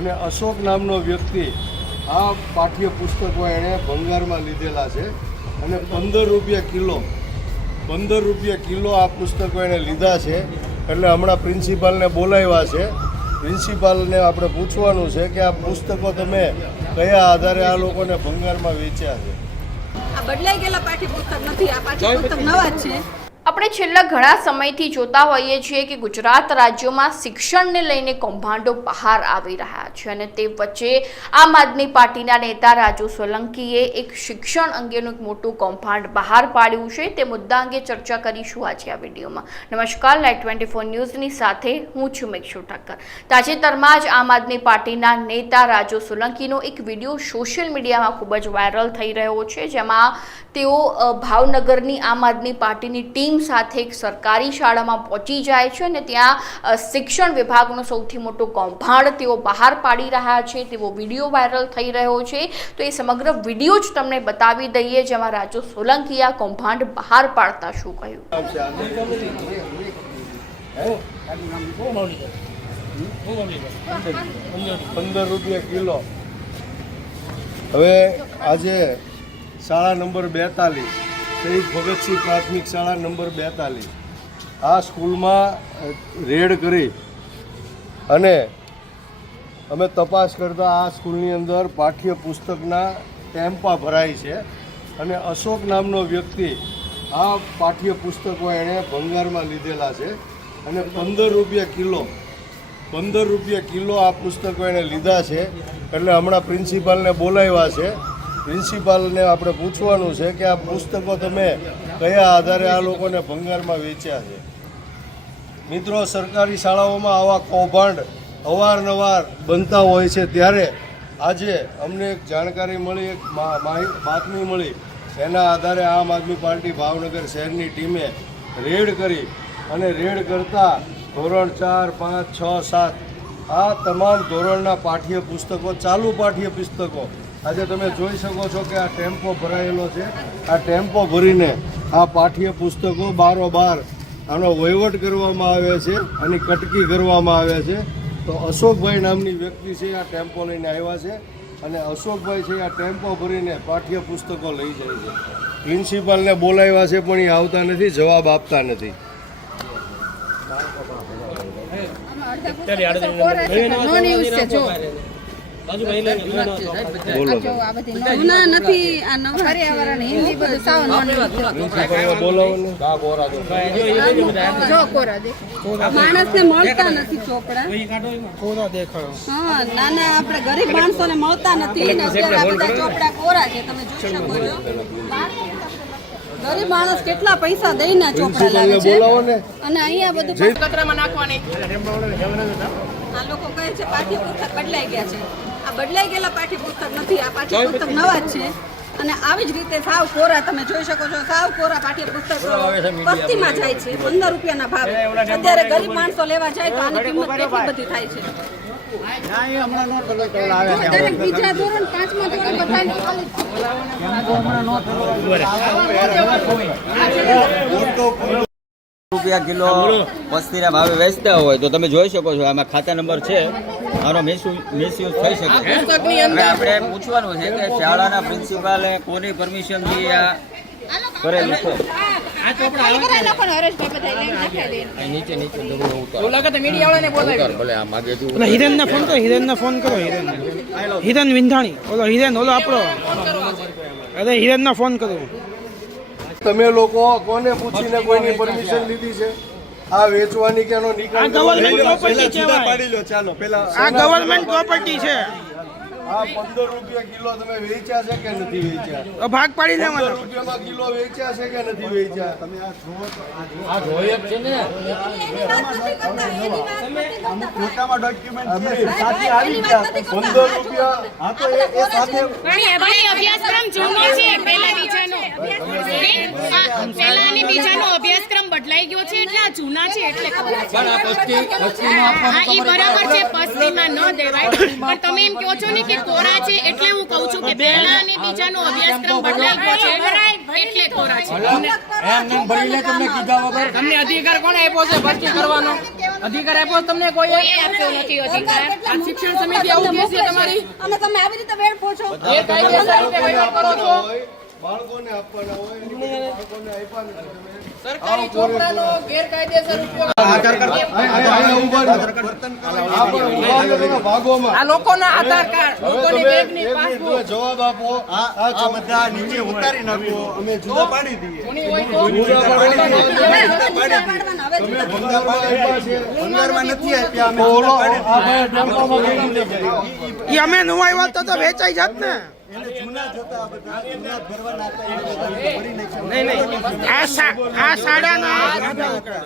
અને અશોક નામનો વ્યક્તિ આ પાઠ્ય પુસ્તકો એણે ભંગારમાં લીધેલા છે અને 15 રૂપિયા કિલો આ પુસ્તકો એણે લીધા છે. એટલે હમણાં પ્રિન્સિપાલને બોલાવ્યા છે. પ્રિન્સિપાલને આપણે પૂછવાનું છે કે આ પુસ્તકો તમે કયા આધારે આ લોકોને ભંગારમાં વેચ્યા છે. આ બદલાઈ ગયેલા પાઠ્યપુસ્તક નથી, આ પાઠ્યપુસ્તક નવા જ છે. આપણે છેલ્લા ઘણા સમયથી જોતા હોઈએ છીએ કે ગુજરાત રાજ્યમાં શિક્ષણને લઈને કૌભાંડો બહાર આવી રહ્યા છે અને તે વચ્ચે આમ આદમી પાર્ટીના નેતા રાજુ સોલંકીએ એક શિક્ષણ અંગેનું એક મોટું કૌભાંડ બહાર પાડ્યું છે. તે મુદ્દા અંગે ચર્ચા કરીશું આજે આ વિડીયોમાં. નમસ્કાર, લાઈવ 24 ન્યૂઝની સાથે હું છું મેક્ષુ ઠક્કર. તાજેતરમાં જ આમ આદમી પાર્ટીના નેતા રાજુ સોલંકીનો એક વિડીયો સોશિયલ મીડિયામાં ખૂબ જ વાયરલ થઈ રહ્યો છે, જેમાં તેઓ ભાવનગરની આમ આદમી પાર્ટીની ટીમ સાથે એક સરકારી શાળામાં પહોંચી જાય છે અને ત્યાં શિક્ષણ વિભાગનો સૌથી મોટો કૌભાંડ તેઓ બહાર પાડી રહ્યા છે તેવો વિડીયો વાયરલ થઈ રહ્યો છે. તો એ સમગ્ર વિડીયો જ તમને બતાવી દઈએ, જેમાં રાજુ સોલંકીએ આ કૌભાંડ બહાર પાડતા શું કહ્યું. 15 રૂપિયા કિલો. હવે આજે શાળા નંબર 42 શહીદ ભગતસિંહ પ્રાથમિક શાળા નંબર 42 આ સ્કૂલમાં રેડ કરી અને અમે તપાસ કરતા આ સ્કૂલની અંદર પાઠ્યપુસ્તકના ટેમ્પા ભરાય છે અને અશોક નામનો વ્યક્તિ આ પાઠ્યપુસ્તકો એણે ભંગારમાં લીધેલા છે અને 15 રૂપિયા કિલો આ પુસ્તકો એણે લીધા છે. એટલે હમણાં પ્રિન્સિપાલને બોલાવ્યા છે. પ્રિન્સિપાલને આપણે પૂછવાનું છે કે આ પુસ્તકો તમે કયા આધારે આ લોકોને ભંગારમાં વેચ્યા છે. મિત્રો, સરકારી શાળાઓમાં આવા કૌભાંડ અવારનવાર બનતા હોય છે. ત્યારે આજે અમને એક જાણકારી મળી, એક બાતમી મળી, એના આધારે આમ આદમી પાર્ટી ભાવનગર શહેરની ટીમે રેડ કરી અને રેડ કરતાં ધોરણ 4, 5, 6, 7 આ તમામ ધોરણના પાઠ્યપુસ્તકો, ચાલુ પાઠ્યપુસ્તકો આજે તમે જોઈ શકો છો કે આ ટેમ્પો ભરાયેલો છે. આ ટેમ્પો ભરીને આ પાઠ્યપુસ્તકો બારોબાર આનો વહીવટ કરવામાં આવે છે અને કટકી કરવામાં આવે છે. તો અશોકભાઈ નામની વ્યક્તિ છે આ ટેમ્પો લઈને આવ્યા છે અને અશોકભાઈ છે આ ટેમ્પો ભરીને પાઠ્યપુસ્તકો લઈ જાય છે. પ્રિન્સિપાલને બોલાવ્યા છે પણ એ આવતા નથી, જવાબ આપતા નથી. માણસને મળતા નથી ચોપડા. હા, નાના આપણે ગરીબ માણસોને મળતા નથી. અત્યારે બધા ચોપડા કોરા છે, તમે જોઈ શકો છો. ગરીબ માણસ કેટલા પૈસા દઈને ચોપડા લાવે છે અને અહીંયા બધું કચરામાં નાખવાની. આ લોકો કહે છે પાઠ્યપુસ્તક બદલાઈ ગયા છે. આ બદલાઈ ગયેલા પાઠ્યપુસ્તક નથી, આ પાઠ્યપુસ્તક નવા જ છે અને આવી જ રીતે સાવ કોરા તમે જોઈ શકો છો. સાવ કોરા પાઠ્યપુસ્તકો પસ્તીમાં જાય છે 15 રૂપિયાના ભાવ. અત્યારે ગરીબ માણસો લેવા જાય તો આની કિંમત કેટલી બધી થાય છે. બીજા ધોરણ 5માં ધોરણ રૂપિયા કિલો વસ્તીના ભાવે વેચતા હોય તો તમે જોઈ શકો છો આમાં ખાતા નંબર છે, આનો મિસયુઝ થઈ શકે. હવે આપણે પૂછવાનું છે કે શાળાના પ્રિન્સિપાલે કોની પરમિશનથી આ કરેલું છે. હિરેન વિંધાણી, ઓલો હિરેન, ઓલો આપણો, અરે હિરેન ના ફોન કરો. તમે લોકો કોને પૂછીને કોઈની પરમિશન લીધી છે આ વેચવાની કે એનો નિકાલ? આ ગવર્મેન્ટ પ્રોપર્ટી છે. આ 15 રૂપિયા કિલો તમે વેચ્યા છે કે નથી વેચ્યા? ભાગ પાડી 15 રૂપિયામાં કિલો વેચ્યા છે કે નથી વેચ્યા? તમે આ જોઈએ છે ને, ખોટામાં ડોક્યુમેન્ટ છે સાથે આવી ગયા. 15 રૂપિયા હા તો એ સાથે અભ્યાસક્રમ જૂનો છે, પહેલા અને બીજાનો અભ્યાસક્રમ બદલાઈ ગયો છે એટલે આ જૂના છે એટલે ઈ બરાબર છે. પસ્તીમાં ન દેવાય પણ તમે એમ કહો છો ને કે કોરા છે એટલે હું કહું છું કે પહેલા અને બીજાનો અભ્યાસક્રમ બદલાઈ ગયો છે એટલે કોરા છે. તમને અધિકાર કોને આપ્યો છે પસ્તી કરવાનો? અધિકાર આપ્યો તમને કોઈ કોઈએ આપ્યો નથી અધિકાર. આ શિક્ષણ સમિતિ આવું કહે છે તમારી અમે તમે આવી રીતે વેડફો છો ગેરકાયદેસર રીતે વહીવટ કરો છો. બાળકોને આપવાના હોય એની બધી બાળકોને આપ્યા નથી તમે. સરકારી ચોપડાનો ગેરકાયદેસર ઉપયોગ અહીંયા ઊભા રહો. આ પણ ઊભા રહો તમે ભાગોમાં. આ લોકોના આધાર કાર્ડ, લોકોની તમે બેંકની એક મિનિટ પાસબુક તમે જવાબ આપો. આ બધા નીચે ઉતારી નાખો. અમે જુદા પાડી દઈએ. કોની હોય તો જુદા પાડી દઈએ. તમે ભંગારમાં આપ્યા છે. ભંગારમાં નથી આપ્યા અમે તો ઓલો આ ભાઈ ટેમ્પોમાં કેવી રીતે જાય? એ અમે નુવાઈ વાત તો વેચાઈ જાત ને. એને જૂના જતા બધા જૂના ભરવાના હતા એ બધા ભરી નાખ્યા. આ શાળાના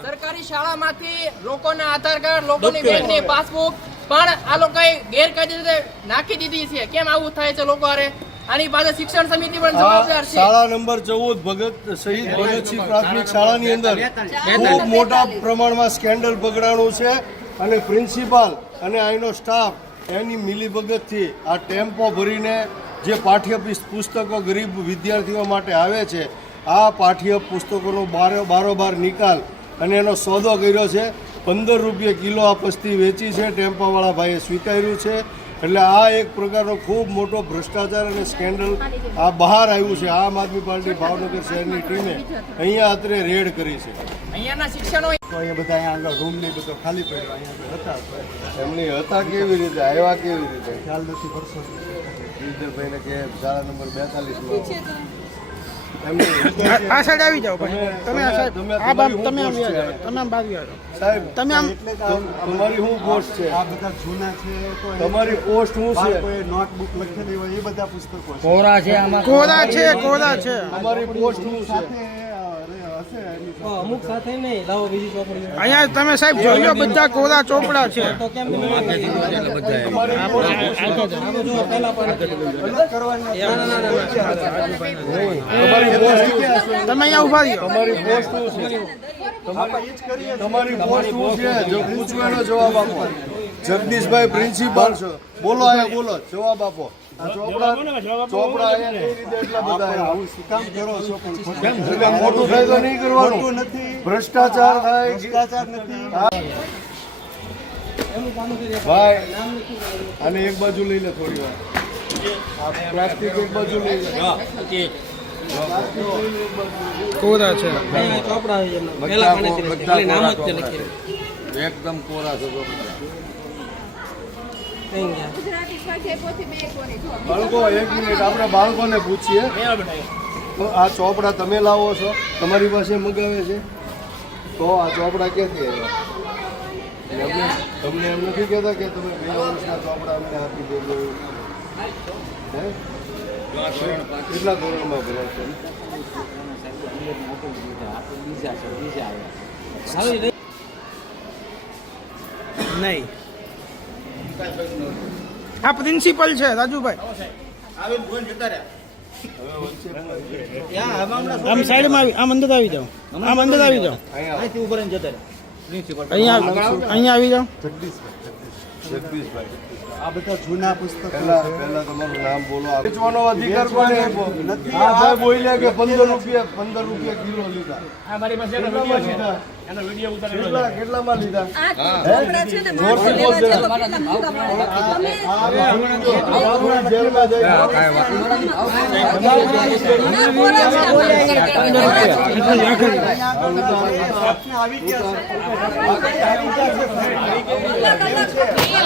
સરકારી શાળામાંથી લોકોના આધાર કાર્ડ, લોકોની બેંકની પાસબુક પણ આ લોકોએ ગેરકાયદે રીતે નાખી દીધી છે. કેમ આવું થાય છે લોકો હારે? આની પાસે શિક્ષણ સમિતિ પણ જવાબદાર છે. શાળા નંબર 14 ભગત શહીદ ભગતસિંહ પ્રાથમિક શાળાની અંદર ખૂબ મોટા પ્રમાણમાં સ્કેન્ડલ પકડાણું છે અને પ્રિન્સિપાલ અને અહીંનો સ્ટાફ એની મિલીભગતથી આ ટેમ્પો ભરીને જે પાઠ્ય પુસ્તકો ગરીબ વિદ્યાર્થીઓ માટે આવે છે આ પાઠ્ય પુસ્તકોનો બારોબાર નિકાલ અને એનો સોદો કર્યો છે. 15 રૂપિયા કિલો આ પસ્તી વેચી છે, ટેમ્પાવાળા ભાઈએ સ્વીકાર્યું છે. એટલે આ એક પ્રકારનો ખૂબ મોટો ભ્રષ્ટાચાર અને સ્કેન્ડલ આ બહાર આવ્યું છે. આમ આદમી પાર્ટી ભાવનગર શહેરની ટીમે અહીંયા અત્રે રેડ કરી છે. અહીંયાના શિક્ષણો તો અહીંયા બધા અહીંયા આગળ રૂમ ને બધો ખાલી પડ્યો અહીંયા હતા એમની હતા કેવી રીતે, આવ્યા કેવી રીતે? ખ્યાલ નથી વર્ષો ગિરધરભાઈને કે શાળા નંબર 42 આ સાઈડ આવી જાઓ ભાઈ. તમે આ સાઈડ આ બાજુ તમે આમ આવી જાઓ. તમે આમ બાજુ આવી જાઓ. સાહેબ તમે આમ તમારી શું પોસ્ટ છે? આ બધા જૂના છે તો તમારી પોસ્ટ શું છે? બાળકોએ નોટબુક લખેલી હોય એ બધા પુસ્તકો છે. કોરા છે તમારી પોસ્ટ શું છે? સાથે હશે એની સાથે. અહીંયા તમે સાહેબ જોઈ લો બધા કોરા ચોપડા છે. તમારી પોસ્ટ ક્યાં છે? તમે અહીંયા ઉભા રહ્યો. તમારી પોસ્ટ શું છે? તમારી પોસ્ટ શું છે? જો પૂછવું એનો જવાબ આપો. જગદીશભાઈ પ્રિન્સિપાલ છો, બોલો અહીંયા બોલો, જવાબ આપો. આ ચોપડા અહીંયા કઈ રીતે એટલા બધા આવ્યા? આવું શું કામ કરો છો પણ ખોટું. કેમ સરકાર મોટું થાય તો નહીં કરવાનું? ખોટું નથી. ભ્રષ્ટાચાર થાય. ભ્રષ્ટાચાર નથી. ભાઈ આને એક બાજુ લઈ લે થોડી વાર. આ પ્લાસ્ટિક એક બાજુ લઈ લે. કોરા છે. એકદમ કોરા છો. બાળકો એક મિનિટ આપણે બાળકોને પૂછીએ તો આ ચોપડા તમે લાવો છો, તમારી પાસે મગાવે છે તો આ ચોપડા ક્યાંથી આવ્યા? તમને એમ નથી કહેતા કે તમે 2 વર્ષના ચોપડા અમને આપી દેજો? હે? કેટલા ધોરણમાં ભણો છો? નહીં આ પ્રિન્સિપલ છે રાજુભાઈ. આમ સાઈડમાં આવી, આમ અંદર આવી જાઓ. આમ અંદર આવી જાઓ. અહીંયા આવી જાઓ. જગદીશભાઈ આ બધા જૂના પુસ્તકો પહેલા તમારું નામ બોલો. વેચવાનો અધિકાર કોને આપ્યો? આ ભાઈ બોલ્યા કે 15 રૂપિયા કિલો લીધા. કેટલામાં લીધા? કેટલામાં લીધા? જોરથી બોલજો. જેલમાં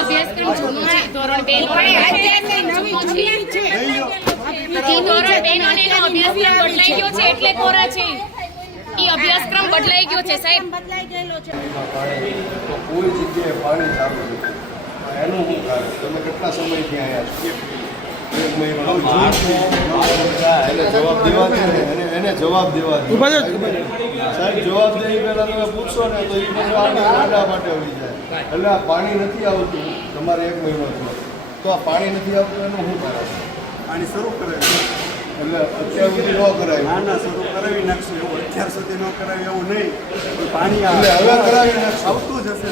અભ્યાસક્રમ જૂનો છે. ધોરણ 2 ધોરણ 2 નો એનો અભ્યાસક્રમ બદલાઈ ગયો છે એટલે કોરા છે. ઈ અભ્યાસક્રમ બદલાઈ ગયો છે સાહેબ. તો કોઈ જગ્યાએ પાણી ચાલુ નથી. એનું શું કારણ? તમે કેટલા સમયથી આવ્યા છો? 1 મહિનો. એને જવાબ દેવા દે ને. એને જવાબ દેવા દે. ઉભા રહો. સાહેબ જવાબ દે એ પહેલા તમે પૂછશો ને તો એ પછી આગળ આડા માટે આવી જાય. એટલે આ પાણી નથી આવતું તમારે 1 મહિનો થયો તો આ પાણી નથી આવતું એનું શું કારણ? પાણી શરૂ કરાવ્યું. એટલે અત્યાર સુધી ન કરાય. નાના શરૂ કરાવી નાખશું એવું. અત્યાર સુધી ન કરાવ્યું એવું નહીં. પાણી એટલે હવે કરાવી નાખશું. આવતું જ હશે.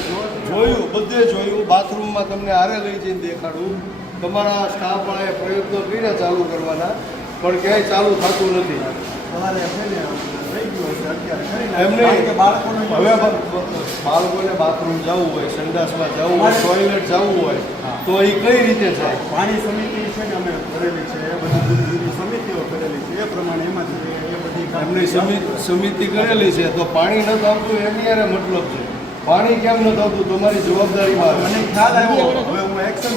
જોયું, બધે જોયું. બાથરૂમમાં તમને હારે લઈ જઈને દેખાડું. તમારા સ્ટાફવાળાએ પ્રયત્નો કર્યા ચાલુ કરવાના પણ ક્યાંય ચાલુ થતું નથી. તમારે છે ને રહી ગયું હશે અત્યારે કરી નાખો. એમને કારણ કે બાળકોને હવે બાળકોને બાથરૂમ જવું હોય, સંડાસમાં જવું હોય, ટોયલેટ જવું હોય તો એ કઈ રીતે થાય? પાણી સમિતિ છે ને અમે કરેલી છે એ બધી જુદી જુદી સમિતિઓ કરેલી છે એ પ્રમાણે એમાંથી એ બધી એમની સમિતિ કરેલી છે તો પાણી નથી આવતું એની યારે મતલબ છે. પાણી કેમ નથી આવતું તમારી જવાબદારીમાં આવે. મને ખ્યાલ આવ્યો હવે હું એક્શન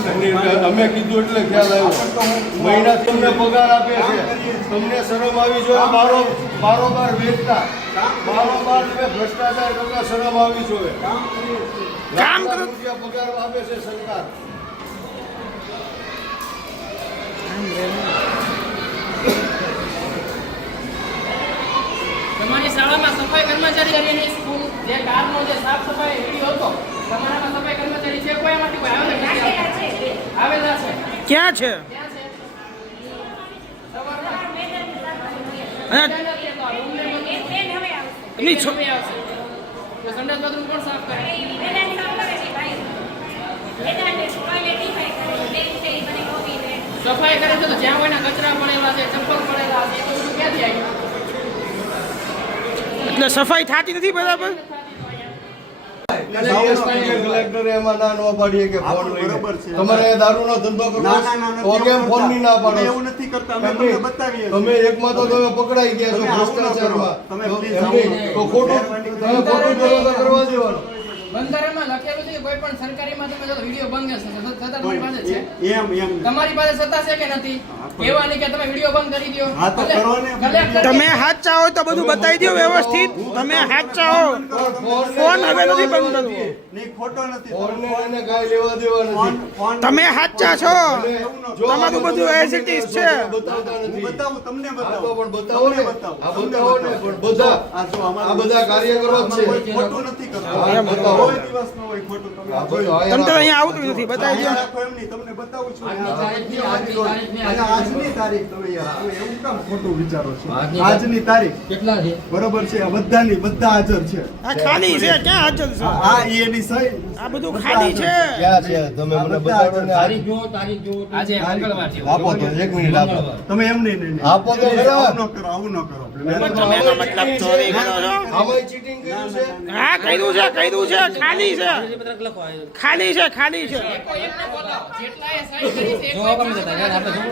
અમે કીધું એટલે ખ્યાલ આવ્યો. મહિના તમને પગાર આપે છે, તમને શરમ આવી જોઈએ. બારોબાર વેચતા, બારોબાર તમે ભ્રષ્ટાચાર કરતા શરમ આવી જોઈએ. કામ લાખ રૂપિયા પગાર આપે છે સરકાર. તમારી શાળામાં સફાઈ કર્મચારી સ્કૂલ જે કારનો જે સાફ સફાઈ વિડીયો હતો તમારામાં સફાઈ કર્મચારી છે કોઈ આમાંથી કોઈ આવેલા છે? ક્યાં છે? ક્યાં છે? અને એમની છો- સંડાસ બાથરૂમ કોણ સાફ કરે? સફાઈ કરે છે તો જ્યાં હોય કચરા પડેલા છે, ચપ્પલ પડેલા છે, એ બધું ક્યાંથી આવ્યું? એટલે સફાઈ થતી નથી બરાબર. કલેક્ટરે એમાં ના ન પાડીએ કે ફોન લઈને. બરોબર છે. તમારે દારૂનો ધંધો કરવો ના, ના, ના, તો કેમ ફોન ની ના અમે પાડો? એવું નથી કરતા અમે તમને બતાવીએ છીએ. તમે એકમાં તો તમે પકડાઈ ગયા છો તમે આવું ન કરો. ભ્રષ્ટાચારમાં. તમે તો please એમ આવું નહીં. ન તો કરો. ખોટું તમે ખોટું કરો તો કરવા દેવાનું. બંધારણમાં લખેલું છે કે કોઈ પણ સરકારીમાં તમે જો વિડીયો બંધ હશે તો છતાં તમારી પાસે છે? એમ તમારી પાસે સત્તા છે કે નથી? કહેવાની કે તમે વિડીયો બંધ કરી દો. હા, તો કરો ને. કલેક્ટર તમે સાચા હો તો બધું બતાવી દો વ્યવસ્થિત. તમે સાચા હો. ફોન હવે નથી બંધ કરવો. નહીં ખોટો નથી ફોનને એને કાંઈ લેવા દેવા ફોન નથી. ફોન તમે સાચા છો. જો તમારું બધું as it is છે. બતાવતા હું નથી. બતાવું તમને હા બતાવું તો પણ બતાવો ને. તમને બતાવું. આ બતાવો ને. પણ બધા આ જો આ બધા કાર્યકરો જ છે. કોઈ ખોટું નથી કરતા. હા, એમ બતાવો. કોઈ દિવસ ન હોય ખોટું. તમે આ જોયું. બધું તમે તો અહીંયા આવતું નથી બતાવી દો. અહીંયા રાખો એમ નહીં, તમને બતાવું છું. અને આજની તારીખ તમે યાર તમે એવું કામ ખોટું વિચારો છો? આજની તારીખ કેટલા છે? બરોબર છે. આ બધાની બધા હાજર છે. આ ખાલી છે. ક્યાં હાજર છે? આ એની સહી આ બધું ખાલી છે. ક્યાં છે? તમે મને બતાવો ને. આજે મંગળવાર છે. આપો તો 1 મિનિટ આપો. તમે એમ નહીં આપો તો ખરા. આવું ન કરો આવું ન કરો. પણ તમે એનો મતલબ ચોરી કરો છો. આમાંય ચીટિંગ કર્યું છે. હા કર્યું છે ખાલી છે. ખાલી છે ખાલી છે. એકને બોલાવો. જેટલા એ સહી કરી છે એક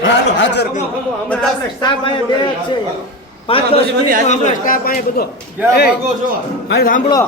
હાલો હાજર કરો. બધા ક્યાં ભાગો છો? સાંભળો